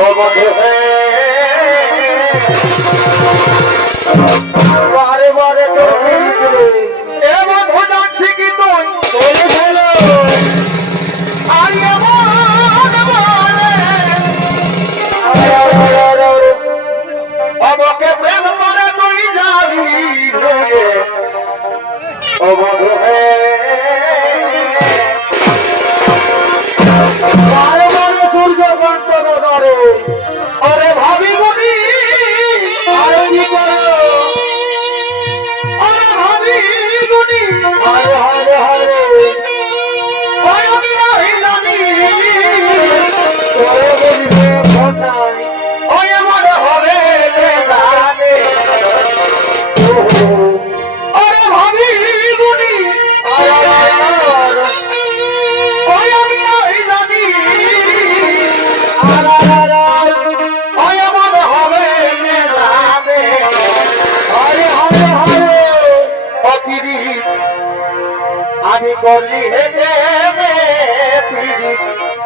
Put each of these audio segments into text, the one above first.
ও বন্ধু হে বারে বারে তোর এ বন্ধু যাচ্ছি কি তুই চলে গেলো আর আমাকে প্রেম করে তুই যাবি ও বন্ধু হে বারে বারে সূর্য কণ্ঠ করে আরে ভাবি গুনি আরে কি করো আরে ভাবি গুনি আরে হারে হারে ওই আমি নাই জানি তোরে বলিবে কোথায় ওই আমার হবে জানে আরে ভাবি গুনি আরে ওই আমি নাই জানি ওই আমার হবে জানে আরে হারে হারে অপিরি আমি করলি হেঁটে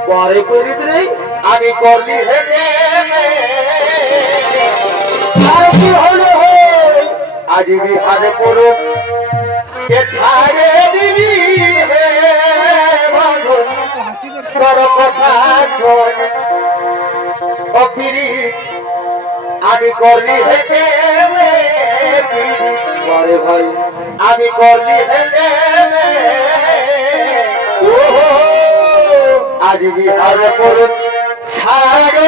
পরে করিত রে আমি করলি হেঁটে আর কি হলো আজ বিহারে পড়ো কে ছাড়ে দিবি হে বন্ধু তোর কথা শোন অপিরি আমি করলি হেঁটে পরে ভাই আমি করলি হেঁটে আজ বিহার পুরুষ ছাড়